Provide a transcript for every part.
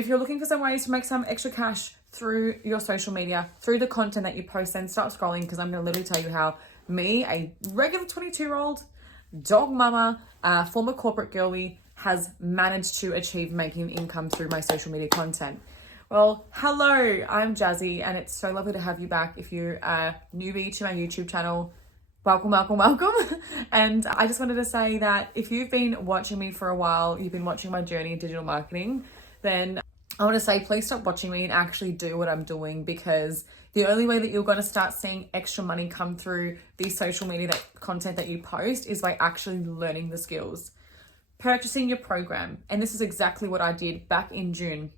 if you're looking for some ways to make some extra cash through your social media, through the content that you post, then start scrolling, because I'm going to literally tell you how me, a regular 22-year-old dog mama, former corporate girly, has managed to achieve making income through my social media content. Well, hello, I'm Jazzy, and it's so lovely to have you back. If you're a newbie to my YouTube channel, welcome. And I just wanted to say that if you've been watching me for a while, you've been watching my journey in digital marketing, then I want to say, please stop watching me and actually do what I'm doing, because the only way that you're going to start seeing extra money come through the social media content that you post is by actually learning the skills. Purchasing your program. And this is exactly what I did back in June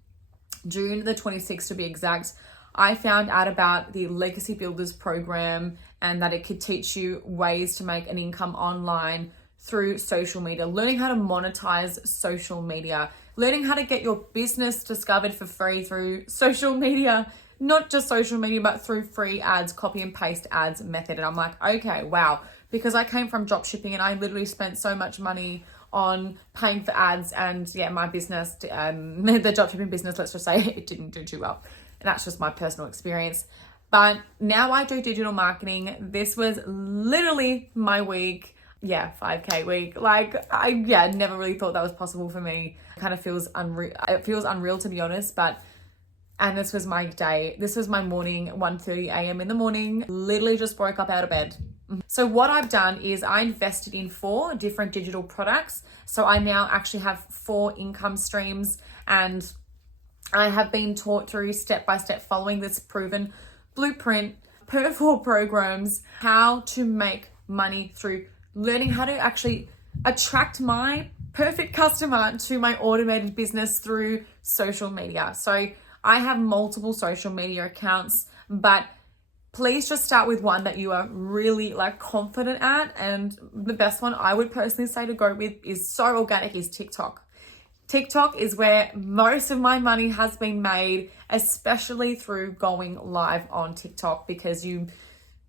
the 26th to be exact. I found out about the Legacy Builders program and that it could teach you ways to make an income online through social media, learning how to monetize social media, learning how to get your business discovered for free through social media, not just social media, but through free ads, copy and paste ads method. And I'm like, okay, wow, because I came from drop shipping and I literally spent so much money on paying for ads, and yeah, my business, the dropshipping business, let's just say it didn't do too well. And that's just my personal experience. But now I do digital marketing. This was literally my week. Yeah, 5K week. Like I never really thought that was possible for me. It kind of feels unreal. It feels unreal, to be honest, and this was my day. This was my morning, 1:30 a.m. in the morning. Literally just woke up out of bed. So what I've done is I invested in 4 different digital products. So I now actually have 4 income streams, and I have been taught through step by step, following this proven blueprint per 4 programs, how to make money through learning how to actually attract my perfect customer to my automated business through social media. So I have multiple social media accounts, but please just start with one that you are really confident at. And the best one I would personally say to go with is so organic is TikTok. TikTok is where most of my money has been made, especially through going live on TikTok, because you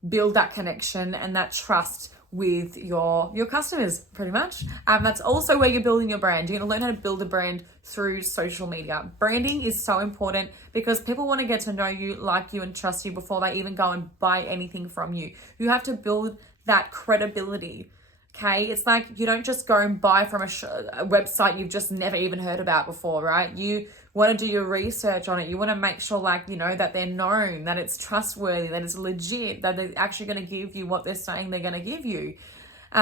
build that connection and that trust with your customers, pretty much. That's also where you're building your brand. You're gonna learn how to build a brand through social media. Branding is so important because people want to get to know you, like you, and trust you before they even go and buy anything from you. You have to build that credibility. Okay, it's like you don't just go and buy from a website you've just never even heard about before, right? You want to do your research on it. You want to make sure that they're known, that it's trustworthy, that it's legit, that they're actually going to give you what they're saying they're going to give you.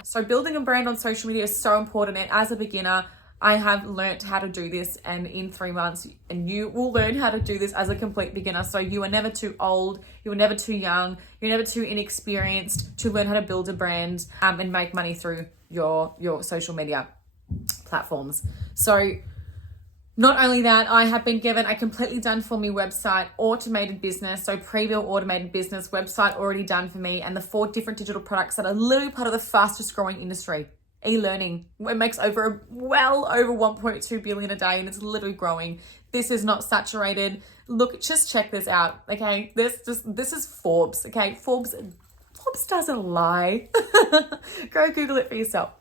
So building a brand on social media is so important. And as a beginner, I have learned how to do this, and in 3 months, and you will learn how to do this as a complete beginner. So you are never too old, you are never too young, you're never too inexperienced to learn how to build a brand and make money through your social media platforms. So not only that, I have been given a completely done for me website, automated business, so pre-built automated business, website already done for me, and the 4 different digital products that are literally part of the fastest growing industry. E-learning. It makes well over 1.2 billion a day, and it's literally growing. This is not saturated. Look, just check this out. Okay, this is Forbes. Okay, Forbes doesn't lie. Go Google it for yourself.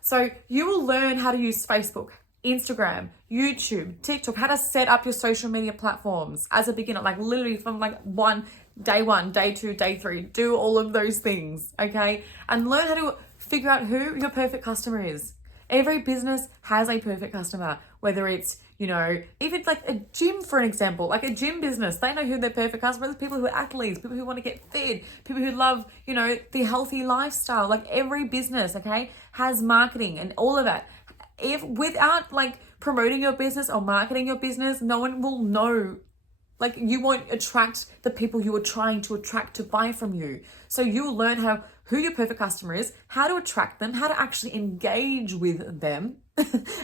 So you will learn how to use Facebook, Instagram, YouTube, TikTok, how to set up your social media platforms as a beginner, literally from day 1, day 2, day 3. Do all of those things, okay? And learn how to figure out who your perfect customer is. Every business has a perfect customer, whether it's, even a gym, for an example, a gym business, they know who their perfect customer is. People who are athletes, people who want to get fit, people who love, the healthy lifestyle. Every business, okay, has marketing and all of that. If without promoting your business or marketing your business, no one will know. You won't attract the people you are trying to attract to buy from you. So you'll learn who your perfect customer is, how to attract them, how to actually engage with them,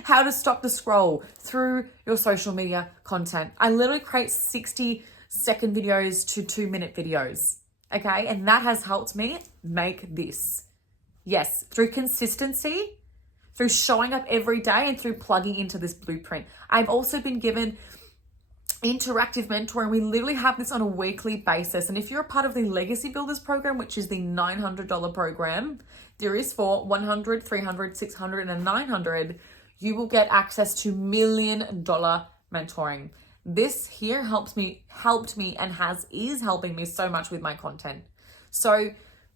how to stop the scroll through your social media content. I literally create 60-second videos to 2-minute videos, okay? And that has helped me make this. Yes, through consistency, through showing up every day, and through plugging into this blueprint. I've also been given interactive mentoring. We literally have this on a weekly basis. And if you're a part of the Legacy Builders program, which is the $900 program, there is for $100, $300, $600, and $900, you will get access to $1 million mentoring. This here helped me and is helping me so much with my content. So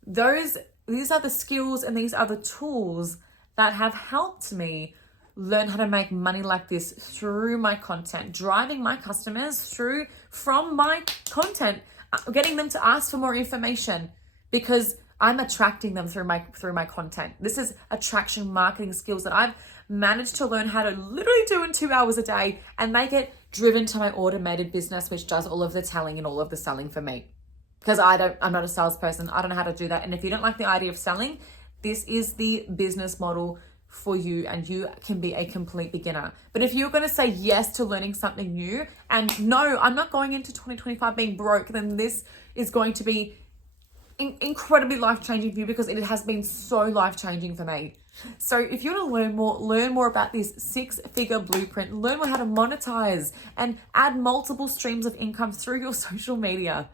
these are the skills and these are the tools that have helped me learn how to make money like this through my content, driving my customers from my content, getting them to ask for more information because I'm attracting them through my content. This is attraction marketing skills that I've managed to learn how to literally do in 2 hours a day and make it driven to my automated business, which does all of the telling and all of the selling for me. Because I'm not a salesperson. I don't know how to do that. And if you don't like the idea of selling, this is the business model for you and you can be a complete beginner. But if you're going to say yes to learning something new and no, I'm not going into 2025 being broke, then this is going to be incredibly life-changing for you because it has been so life-changing for me. So if you want to learn more about this 6-figure blueprint, learn more how to monetize and add multiple streams of income through your social media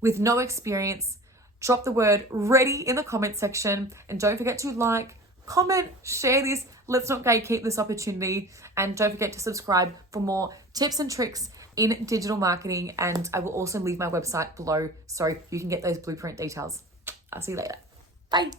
with no experience, drop the word ready in the comment section and don't forget to like, comment, share this. Let's not gatekeep this opportunity. And don't forget to subscribe for more tips and tricks in digital marketing. And I will also leave my website below so you can get those blueprint details. I'll see you later. Bye.